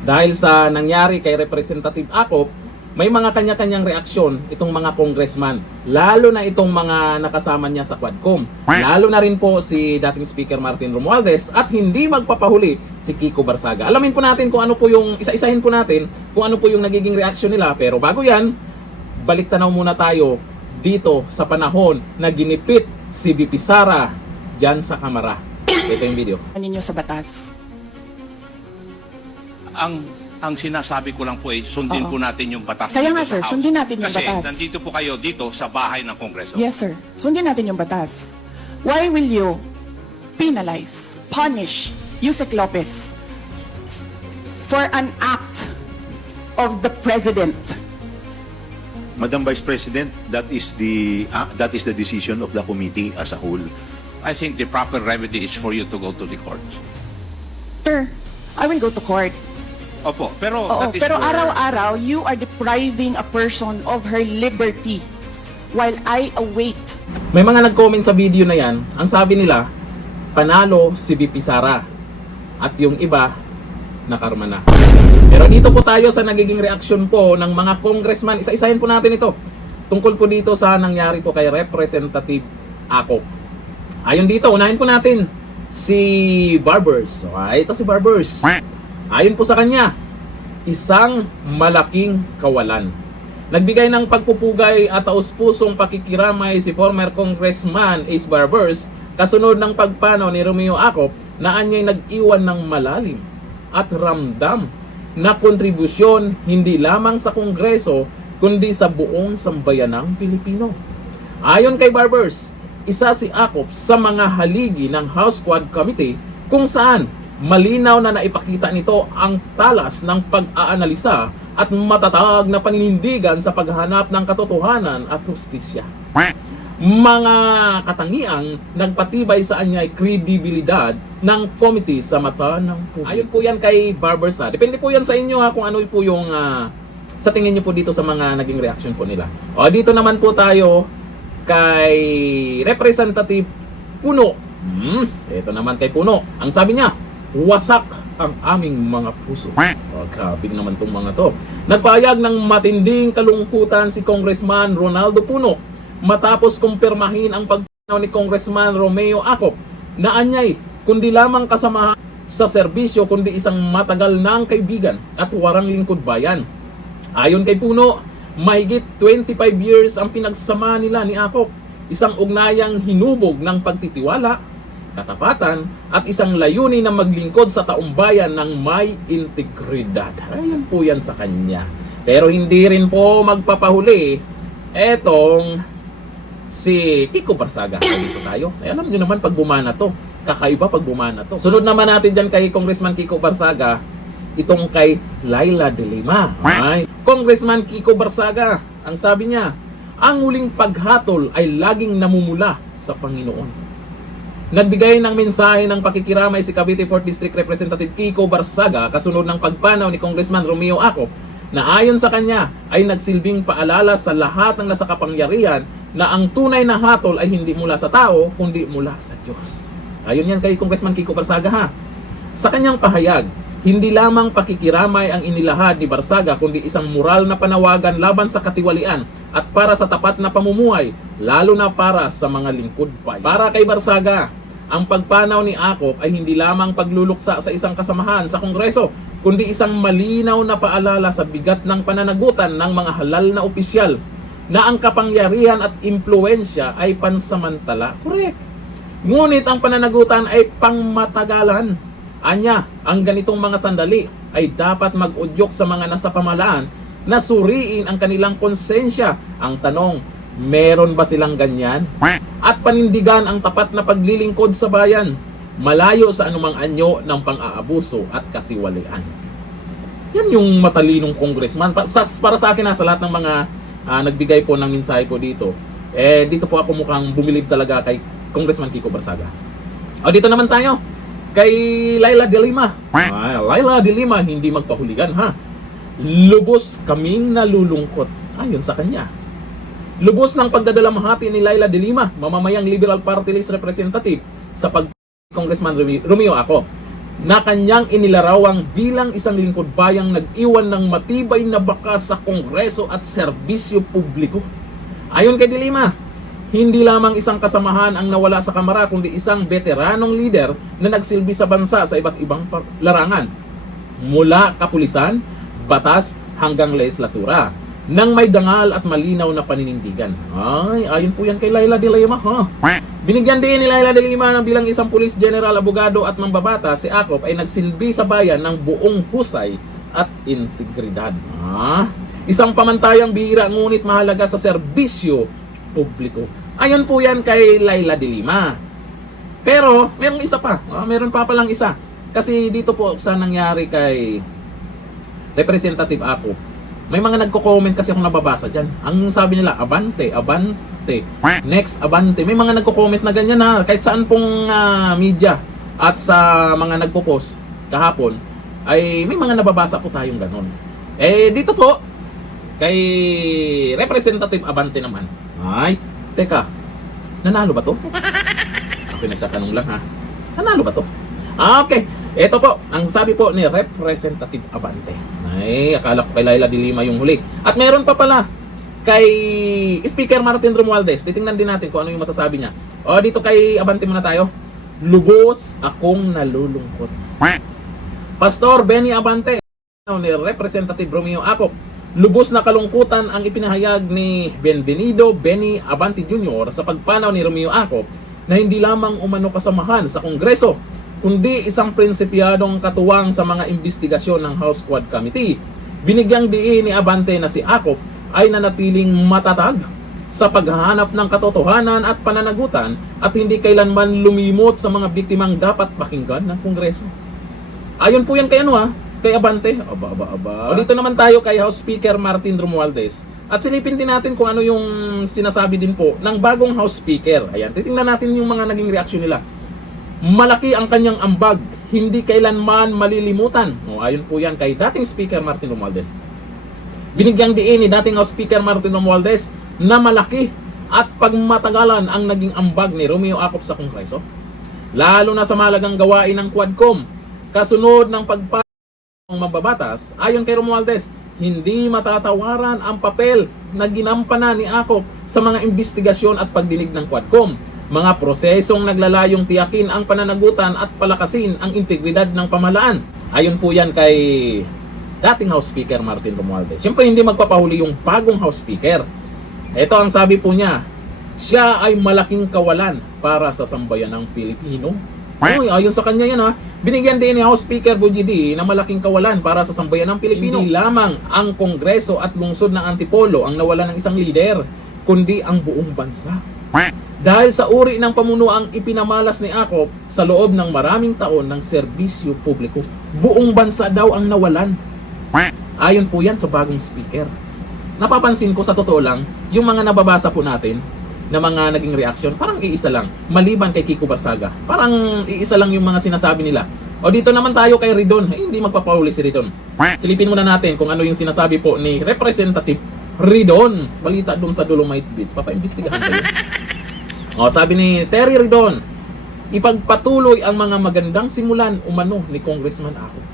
Dahil sa nangyari kay Representative Acop, may mga kanya-kanyang reaksyon itong mga congressman, lalo na itong mga nakasama niya sa Quadcom, lalo na rin po si dating Speaker Martin Romualdez at hindi magpapahuli si Kiko Barsaga. Alamin po natin kung ano po yung, isa-isahin po natin kung ano po yung nagiging reaksyon nila. Pero bago yan, balik tanaw muna tayo dito sa panahon na ginipit si VP Sara dyan sa kamera. Ito yung video. Ninyo sa batas. Ang sinasabi ko lang po ay sundin Oo. po natin yung batas. Kaya dito nga, sa sir, House. sundin natin yung Kasi batas. nandito po kayo dito sa bahay ng Kongreso. Yes, sir. Sundin natin yung batas. Why will you penalize, punish Yusek Lopez for an act of the President? Madam Vice President, that is the decision of the committee as a whole. I think the proper remedy is for you to go to the court. Sir, I will go to court. Opo, pero Oo, that is pero for- araw-araw, you are depriving a person of her liberty while I await. May mga nag-comment sa video na yan, ang sabi nila, panalo si VP Sara at yung iba, nakarma na. Pero dito po tayo sa nagiging reaksyon po ng mga congressman, isa-isahin po natin ito, tungkol po dito sa nangyari po kay Representative Acop. Ayon dito, unahin po natin si Barbers. Okay, ito si Barbers. Ayon po sa kanya, isang malaking kawalan. Nagbigay ng pagpupugay at taus-pusong pakikiramay si former Congressman Ace Barbers kasunod ng pagpanaw ni Romeo Acop na anya'y nag-iwan ng malalim at ramdam na kontribusyon hindi lamang sa Kongreso kundi sa buong sambayanang Pilipino. Ayon kay Barbers, isa si Acop sa mga haligi ng House Quad Committee kung saan malinaw na naipakita nito ang talas ng pag-aanalisa at matatag na paninindigan sa paghanap ng katotohanan at hustisya. Mga katangiang nagpatibay sa anya'y kredibilidad ng committee sa mata ng publiko. Ayon po yan kay Barbers ha. Depende po yan sa inyo ha kung ano po yung sa tingin nyo po dito sa mga naging reaction po nila. O dito naman po tayo kay Representative Puno. Ito naman kay Puno. Ang sabi niya, wasak ang aming mga puso. Grabe naman tong mga to. Nagpahayag ng matinding kalungkutan si Congressman Ronaldo Puno matapos kumpirmahin ang pagpanaw ni Congressman Romeo Acop na anyay kundi lamang kasama sa serbisyo kundi isang matagal ng kaibigan at warang lingkod bayan. Ayon kay Puno, mahigit 25 years ang pinagsama nila ni Acop. Isang ugnayang hinubog ng pagtitiwala, katapatan at isang layunin na maglingkod sa taumbayan ng may integridad. Ayan po yan sa kanya. Pero hindi rin po magpapahuli etong si Kiko Barsaga. Dito tayo. Ay, alam nyo naman pag bumana to. Kakaiba pag bumana to. Sunod naman natin dyan kay Congressman Kiko Barsaga, itong kay Laila De Lima. Ay, Congressman Kiko Barsaga, ang sabi niya, ang huling paghatol ay laging namumula sa Panginoon. Nagbigay ng mensahe ng pakikiramay si Cavite 4th District Representative Kiko Barsaga kasunod ng pagpanaw ni Congressman Romeo Acop na ayon sa kanya ay nagsilbing paalala sa lahat ng nasa kapangyarihan na ang tunay na hatol ay hindi mula sa tao kundi mula sa Diyos. Ayon yan kay Congressman Kiko Barsaga ha. Sa kanyang pahayag, hindi lamang pakikiramay ang inilahad ni Barsaga kundi isang moral na panawagan laban sa katiwalian at para sa tapat na pamumuhay, lalo na para sa mga lingkod pa. Para kay Barsaga, ang pagpanaw ni Acop ay hindi lamang pagluluksa sa isang kasamahan sa Kongreso, kundi isang malinaw na paalala sa bigat ng pananagutan ng mga halal na opisyal na ang kapangyarihan at impluensya ay pansamantala. Correct. Ngunit ang pananagutan ay pangmatagalan. Anya, ang ganitong mga sandali ay dapat mag-udyok sa mga nasa pamahalaan na suriin ang kanilang konsensya. Ang tanong, meron ba silang ganyan? At panindigan ang tapat na paglilingkod sa bayan, malayo sa anumang anyo ng pang-aabuso at katiwalian. Yan yung matalinong congressman. Para sa akin sa lahat ng mga nagbigay po ng mensahe po dito, dito po ako mukhang bumilib talaga kay Congressman Kiko Barsaga. O dito naman tayo kay Laila De Lima. Laila De Lima, hindi magpahuligan ha. Lubos kaming nalulungkot. Ayon sa kanya, lubos ng pagdadalamhati ni Laila De Lima, mamamayang Liberal Party List Representative sa Congressman Romeo Acop. na kanyang inilarawang bilang isang lingkod bayang nag-iwan ng matibay na bakas sa Kongreso at serbisyo publiko. Ayon kay De Lima, hindi lamang isang kasamahan ang nawala sa Kamara kundi isang veteranong leader na nagsilbi sa bansa sa iba't ibang larangan, mula kapulisan, batas hanggang legislatura, nang may dangal at malinaw na paninindigan. Ay, ayon po yan kay Laila De Lima, ha? Binigyan din ni Laila De Lima ng bilang isang police general, abogado at mambabata, si Akop ay nagsilbi sa bayan ng buong husay at integridad. Isang pamantayang bihira ngunit mahalaga sa serbisyo publiko. Ayon po yan kay Laila De Lima. Pero, merong isa pa. Meron pa palang isa. Kasi dito po sa nangyari kay Representative Akop, may mga nagko-comment kasi akong nababasa dyan. Ang sabi nila, abante, abante, next, abante. May mga nagko-comment na ganyan, ha. Kahit saan pong media at sa mga nagpo-post kahapon, ay may mga nababasa po tayong ganon. Dito po, kay Representative Abante naman, ay, teka, nanalo ba to? Ako nagtatanong lang, ha. Nanalo ba to? Okay, ito po, ang sabi po ni Representative Abante. Ay, akala ko kay Laila De Lima yung huli. At meron pa pala kay Speaker Martin Romualdez. Titingnan din natin kung ano yung masasabi niya. Dito kay Abante muna tayo. Lubos akong nalulungkot. Pastor Benny Abante ni Representative Romeo Acop. Lubos na kalungkutan ang ipinahayag ni Benvenido Benny Abante Jr. sa pagpanaw ni Romeo Acop na hindi lamang umano kasamahan sa Kongreso, kundi isang prinsipyadong katuwang sa mga investigasyon ng House Quad Committee. Binigyang diin ni Abante na si Acop ay nanatiling matatag sa paghahanap ng katotohanan at pananagutan at hindi kailanman lumimot sa mga biktimang dapat pakinggan ng Kongreso. Ayon po yan kay kay Abante. Dito naman tayo kay House Speaker Martin Romualdez. At silipin din natin kung ano yung sinasabi din po ng bagong House Speaker. Ayan, titingnan natin yung mga naging reaksyon nila. Malaki ang kanyang ambag, hindi kailanman malilimutan. Ayon po yan kay dating Speaker Martin Romualdez. Binigyang diin ni dating House Speaker Martin Romualdez na malaki at pagmatagalan ang naging ambag ni Romeo Acop sa Kongreso, lalo na sa mahalagang gawain ng Quadcom. Kasunod ng pagpapang mababatas, ayon kay Romualdez, hindi matatawaran ang papel na ginampanan ni Acop sa mga investigasyon at pagdinig ng Quadcom. Mga prosesong naglalayong tiyakin ang pananagutan at palakasin ang integridad ng pamahalaan. Ayon po yan kay dating House Speaker Martin Romualdez. Siyempre hindi magpapahuli yung bagong House Speaker. Ito ang sabi po niya, siya ay malaking kawalan para sa sambayan ng Pilipino. Ayon sa kanya yan, ha. Binigyan din ni House Speaker Bujidi na malaking kawalan para sa sambayan ng Pilipino. Hindi lamang ang Kongreso at lungsod ng Antipolo ang nawala ng isang lider, kundi ang buong bansa. Dahil sa uri ng pamunuang ipinamalas ni Acop sa loob ng maraming taon ng serbisyo publiko, buong bansa daw ang nawalan. Ayon po yan sa bagong speaker. Napapansin ko sa totoo lang, yung mga nababasa po natin na mga naging reaksyon, parang iisa lang. Maliban kay Kiko Barsaga, parang iisa lang yung mga sinasabi nila. Dito naman tayo kay Ridon. Hindi magpapahuli si Ridon. Silipin muna natin kung ano yung sinasabi po ni Representative Ridon. Balita doon sa Dolomite Beach. Papaimbestigahan kayo. Sabi ni Terry Ridon, ipagpatuloy ang mga magandang simulan umano ni Congressman Acop.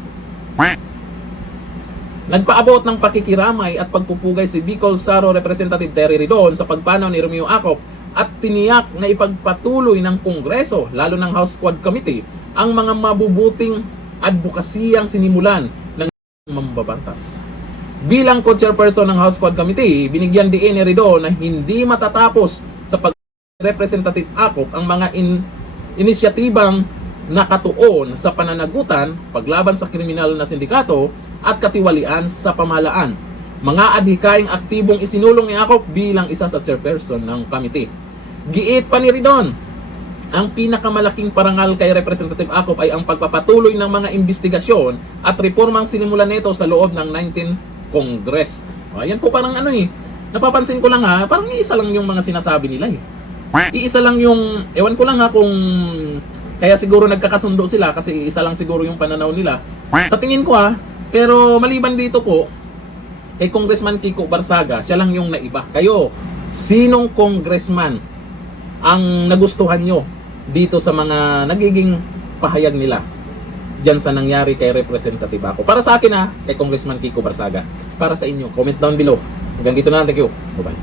Nagpaabot ng pakikiramay at pagpupugay si Bicol Saro Representative Terry Ridon sa pagpanaw ni Romeo Acop at tiniyak na ipagpatuloy ng Kongreso, lalo ng House Quad Committee, ang mga mabubuting advokasiyang sinimulan ng mambabatas. Bilang co-chairperson ng House Quad Committee, binigyan diin ni Ridon na hindi matatapos sa Representative Acop ang mga inisyatibang nakatuon sa pananagutan, paglaban sa kriminal na sindikato at katiwalian sa pamahalaan. Mga adhikaing aktibong isinulong ni Acop bilang isa sa chairperson ng committee. Giit pa ni Ridon, ang pinakamalaking parangal kay Representative Acop ay ang pagpapatuloy ng mga investigasyon at reformang sinimulan nito sa loob ng 19th Congress. Ayan po parang napapansin ko lang, parang iisa lang yung mga sinasabi nila Iisa lang yung, ewan ko lang kung kaya siguro nagkakasundo sila kasi isa lang siguro yung pananaw nila. Sa tingin ko pero maliban dito po, kay Congressman Kiko Barsaga, siya lang yung naiba. Kayo, sinong congressman ang nagustuhan nyo dito sa mga nagiging pahayag nila? dyan sa nangyari kay Representative Ako. Para sa akin kay Congressman Kiko Barsaga. Para sa inyo, comment down below. Hanggang dito na lang, thank you. Bye-bye.